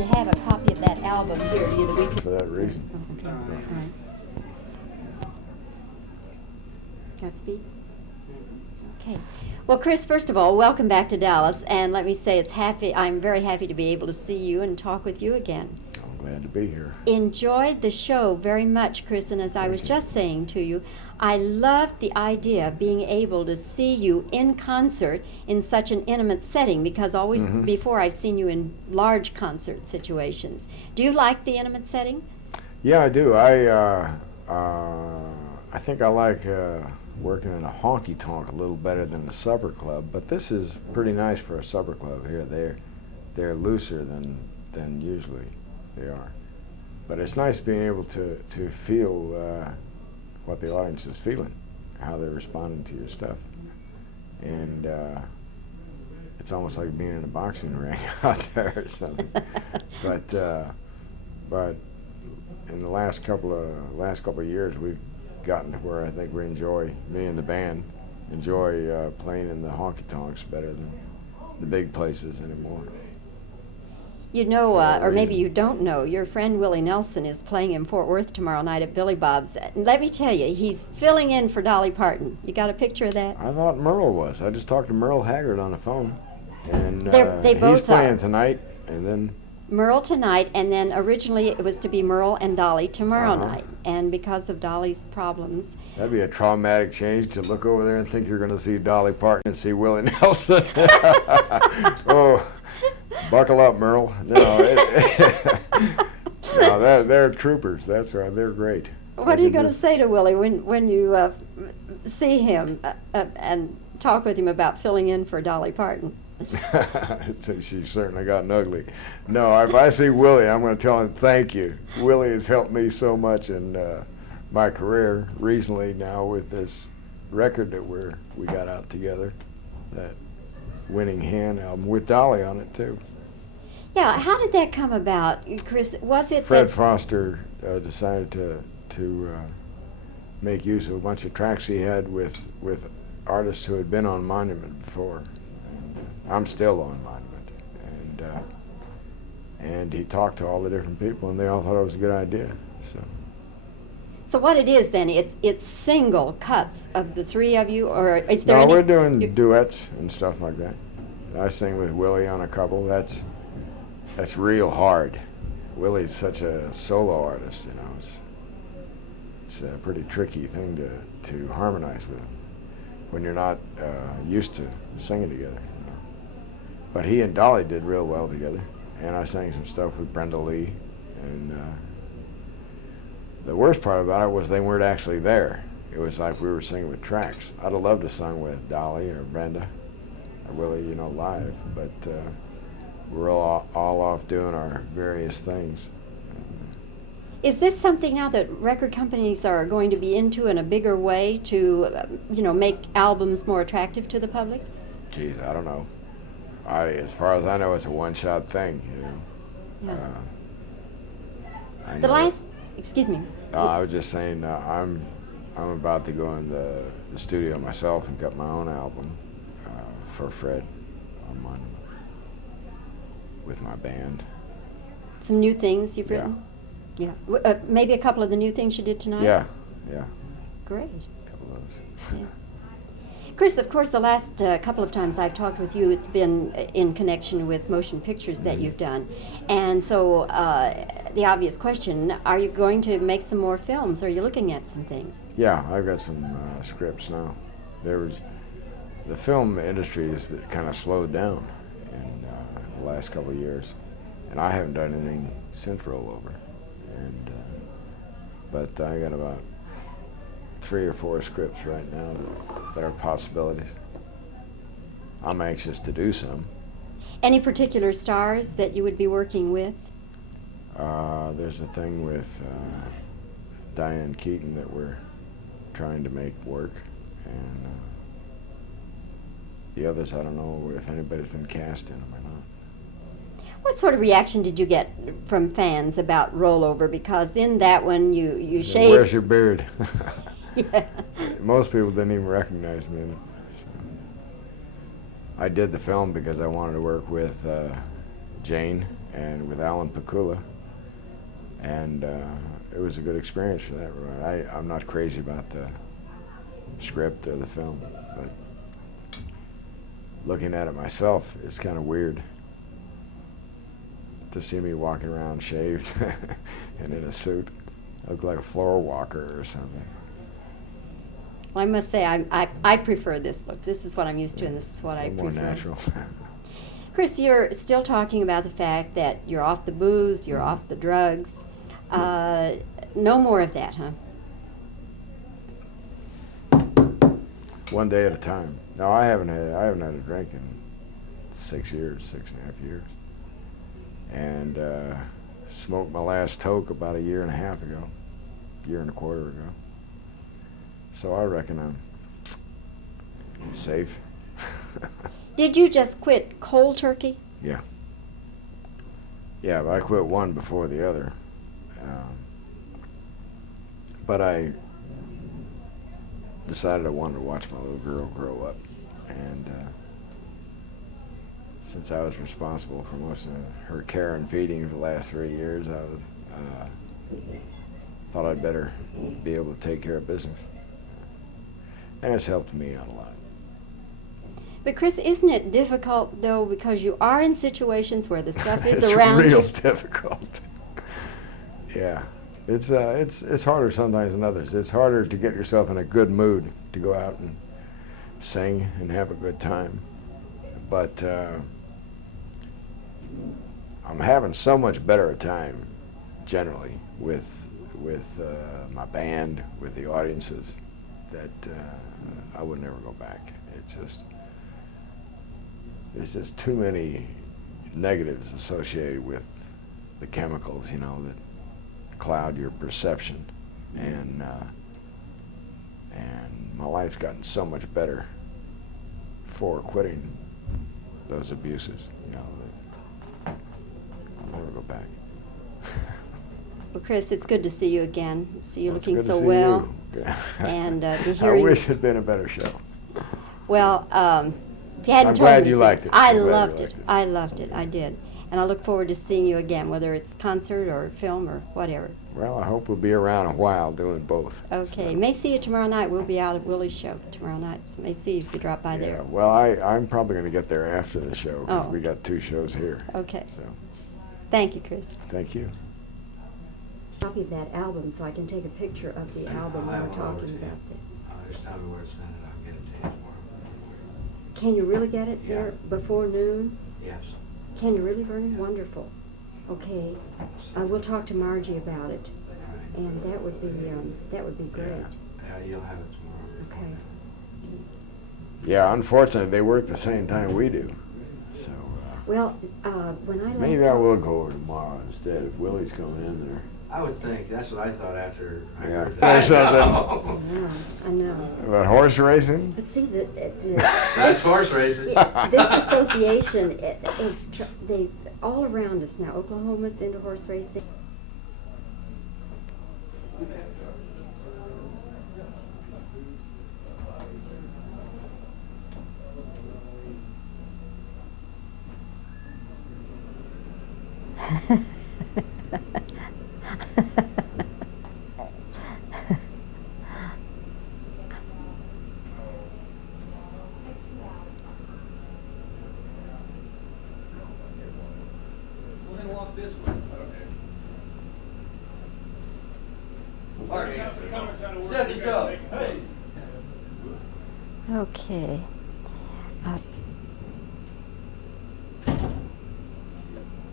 to have a copy of that album here to you that we could... For that reason. Oh, okay. All right. Godspeed. Okay. Well, Kris, first of all, welcome back to Dallas, and let me say I'm very happy to be able to see you and talk with you again. I'm glad to be here. Enjoyed the show very much, Kris, and as I was just saying to you, I loved the idea of being able to see you in concert in such an intimate setting, because always before I've seen you in large concert situations. Do you like the intimate setting? Yeah, I do. I think I like working in a honky-tonk a little better than a supper club, but this is pretty nice for a supper club here. They're looser than usually they are. But it's nice being able to feel what the audience is feeling, how they're responding to your stuff. And it's almost like being in a boxing ring out there or something. But in the last couple of years, we've gotten to where I think me and the band enjoy playing in the honky-tonks better than the big places anymore. You know, or maybe you don't know, your friend Willie Nelson is playing in Fort Worth tomorrow night at Billy Bob's. And let me tell you, he's filling in for Dolly Parton. You got a picture of that? I thought Merle was. I just talked to Merle Haggard on the phone. And they both he's playing tonight, and then... Merle tonight, and then originally it was to be Merle and Dolly tomorrow night. And because of Dolly's problems... That'd be a traumatic change to look over there and think you're going to see Dolly Parton and see Willie Nelson. Oh, buckle up, Merle. No, they're troopers. That's right. They're great. What are you going to say to Willie when you see him and talk with him about filling in for Dolly Parton? She's certainly gotten ugly. No, if I see Willie, I'm going to tell him thank you. Willie has helped me so much in my career recently now with this record that we got out together, that Winning Hand album with Dolly on it too. Yeah, how did that come about, Kris? Was it Fred Foster decided to make use of a bunch of tracks he had with artists who had been on Monument before. I'm still on Monument, and he talked to all the different people, and they all thought it was a good idea. So what it is then? It's single cuts of the three of you, or is there any? No, we're doing duets and stuff like that. I sing with Willie on a couple. That's real hard. Willie's such a solo artist, you know. It's a pretty tricky thing to harmonize with when you're not used to singing together. But he and Dolly did real well together, and I sang some stuff with Brenda Lee. And the worst part about it was they weren't actually there. It was like we were singing with tracks. I'd have loved to sing with Dolly or Brenda or Willie, you know, live, but we're all off doing our various things. Is this something now that record companies are going to be into in a bigger way to, make albums more attractive to the public? Geez, I don't know. As far as I know, it's a one-shot thing, you know. Yeah. Excuse me. I was just saying, I'm about to go in the studio myself and cut my own album for Fred on Monument with my band. Some new things you've written? Yeah. Maybe a couple of the new things you did tonight? Yeah. Great. A couple of those. Yeah. Kris, of course, the last couple of times I've talked with you, it's been in connection with motion pictures that you've done. And so the obvious question, are you going to make some more films? Are you looking at some things? Yeah, I've got some scripts now. The film industry has kind of slowed down in the last couple of years, and I haven't done anything since Rollover. But I got about 3 or 4 scripts right now that are possibilities. I'm anxious to do some. Any particular stars that you would be working with? There's a thing with Diane Keaton that we're trying to make work, and the others, I don't know if anybody's been cast in them or not. What sort of reaction did you get from fans about Rollover? Because in that one, you shaved... Where's your beard? Yeah. Most people didn't even recognize me in it. So. I did the film because I wanted to work with Jane and with Alan Pakula, and it was a good experience for that. I'm not crazy about the script or the film, but looking at it myself, it's kind of weird to see me walking around shaved and in a suit. I look like a floor walker or something. Well, I must say, I prefer this look. This is what I'm used to, and this is what I prefer. More natural. Kris, you're still talking about the fact that you're off the booze, you're off the drugs. No more of that, huh? One day at a time. No, I haven't had a drink in 6 years, 6.5 years. And smoked my last toke about 1.5 years ago, 1.25 years ago. So I reckon I'm safe. Did you just quit cold turkey? Yeah. Yeah, but I quit one before the other. But I decided I wanted to watch my little girl grow up. And since I was responsible for most of her care and feeding for the last 3 years, I was thought I'd better be able to take care of business. And it's helped me out a lot. But Kris, isn't it difficult though, because you are in situations where the stuff is around you? you? It's real difficult. Yeah, it's harder sometimes than others. It's harder to get yourself in a good mood to go out and sing and have a good time. But I'm having so much better a time generally with my band, with the audiences, that I would never go back. There's just too many negatives associated with the chemicals, that cloud your perception, and my life's gotten so much better for quitting those abuses. That I'll never go back. Well, Kris, it's good to see you again. See you Well, it's looking good to so see well. you. And to I hearing. wish it'd been a better show. Well, if you hadn't I'm told glad me, you liked it. I I'm glad you loved it. liked it. I loved it. I did. And I look forward to seeing you again, whether it's concert or film or whatever. Well, I hope we'll be around a while doing both. Okay. So. May see you tomorrow night. We'll be out at Willie's show tomorrow night. So may see you if you drop by Yeah, there. well, I'm probably going to get there after the show because Oh. we got 2 shows here. Okay. So, Thank you, Kris. thank you. Copy of that album so I can take a picture of the album I we're will talking always, about. Just tell me where to send it, I'll get it to you tomorrow. Can you really get it Yeah. there before noon? Yes. Can you really, Vernon? Wonderful. Okay. We'll talk to Margie about it, All right. and that would be great. Yeah, you'll have it tomorrow. Okay. Yeah, unfortunately, they work the same time we do. So Well, when I last maybe I talked- will go over tomorrow instead if Willie's coming in there. I would think, that's what I thought after I Yeah. heard There's that. I know. About horse racing? But see, That's horse racing. this association they all around us now. Oklahoma's into horse racing. Okay.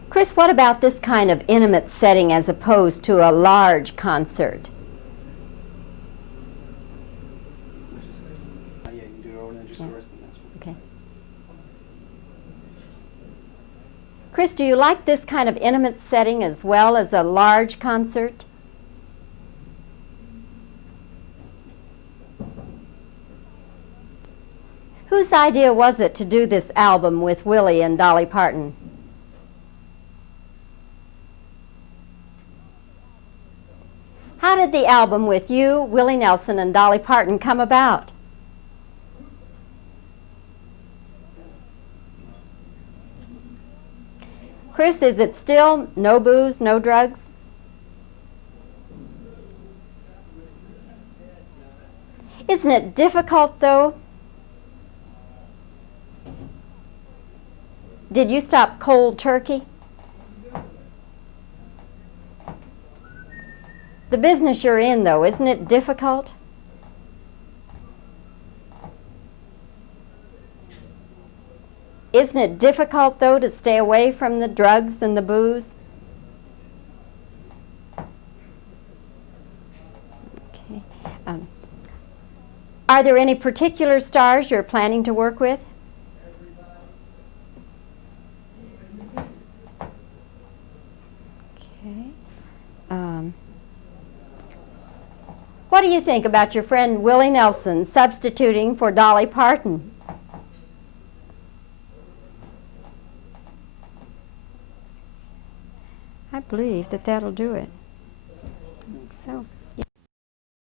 Kris, what about this kind of intimate setting as opposed to a large concert? Yeah, you can do it over there, just the rest of that's Okay. Kris, do you like this kind of intimate setting as well as a large concert? Whose idea was it to do this album with Willie and Dolly Parton? How did the album with you, Willie Nelson, and Dolly Parton come about? Kris, Kris, is it still no booze, no drugs? Isn't it difficult, though? Did you stop cold turkey? The business you're in, though, isn't it difficult? Isn't it difficult, though, to stay away from the drugs and the booze? Okay. Are there any particular stars you're planning to work with? Okay. What do you think about your friend Willie Nelson substituting for Dolly Parton? I believe that that'll do it. I think so.